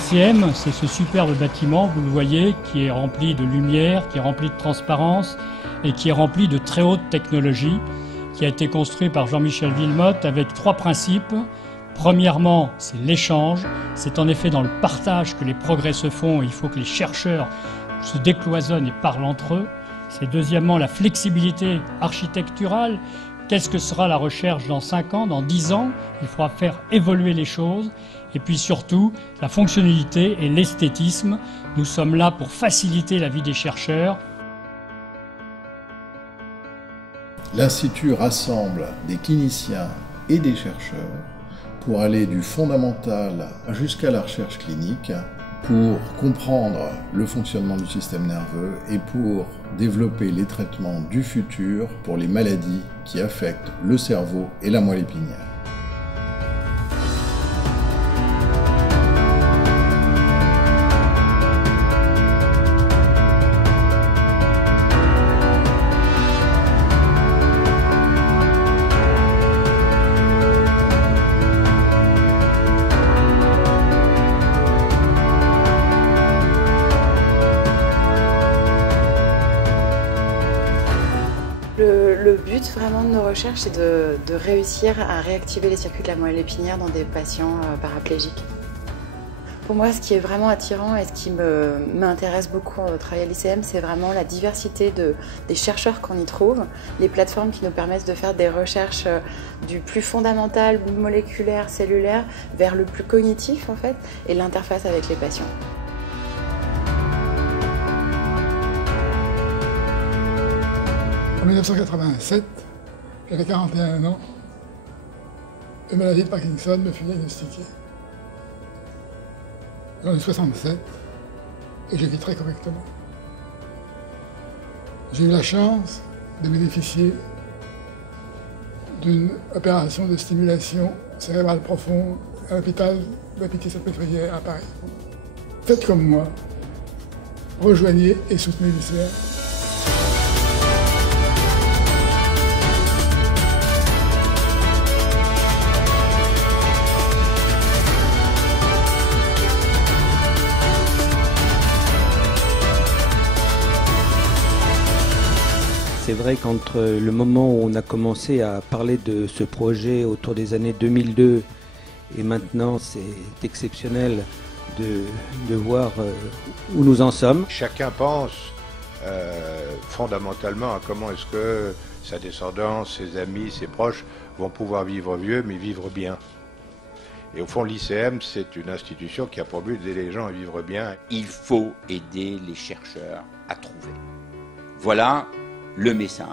L'ICM, c'est ce superbe bâtiment, vous le voyez, qui est rempli de lumière, qui est rempli de transparence et qui est rempli de très haute technologie, qui a été construit par Jean-Michel Wilmotte avec 3 principes. Premièrement, c'est l'échange. C'est en effet dans le partage que les progrès se font. Il faut que les chercheurs se décloisonnent et parlent entre eux. C'est deuxièmement la flexibilité architecturale. Qu'est-ce que sera la recherche dans 5 ans, dans 10 ans? Il faudra faire évoluer les choses. Et puis surtout, la fonctionnalité et l'esthétisme. Nous sommes là pour faciliter la vie des chercheurs. L'Institut rassemble des cliniciens et des chercheurs pour aller du fondamental jusqu'à la recherche clinique, pour comprendre le fonctionnement du système nerveux et pour développer les traitements du futur pour les maladies qui affectent le cerveau et la moelle épinière. Le but vraiment de nos recherches, c'est de réussir à réactiver les circuits de la moelle épinière dans des patients paraplégiques. Pour moi, ce qui est vraiment attirant et ce qui m'intéresse beaucoup au travail à l'ICM, c'est vraiment la diversité des chercheurs qu'on y trouve, les plateformes qui nous permettent de faire des recherches du plus fondamental, moléculaire, cellulaire, vers le plus cognitif en fait, et l'interface avec les patients. En 1987, j'avais 41 ans, une maladie de Parkinson me fut diagnostiquée. J'en ai 67 et je vis très correctement. J'ai eu la chance de bénéficier d'une opération de stimulation cérébrale profonde à l'hôpital de la Pitié-Salpêtrière à Paris. Faites comme moi, rejoignez et soutenez l'ICM. C'est vrai qu'entre le moment où on a commencé à parler de ce projet autour des années 2002 et maintenant, c'est exceptionnel de voir où nous en sommes. Chacun pense fondamentalement à comment est-ce que sa descendance, ses amis, ses proches vont pouvoir vivre vieux mais vivre bien. Et au fond, l'ICM, c'est une institution qui a pour but d'aider les gens à vivre bien. Il faut aider les chercheurs à trouver. Voilà le message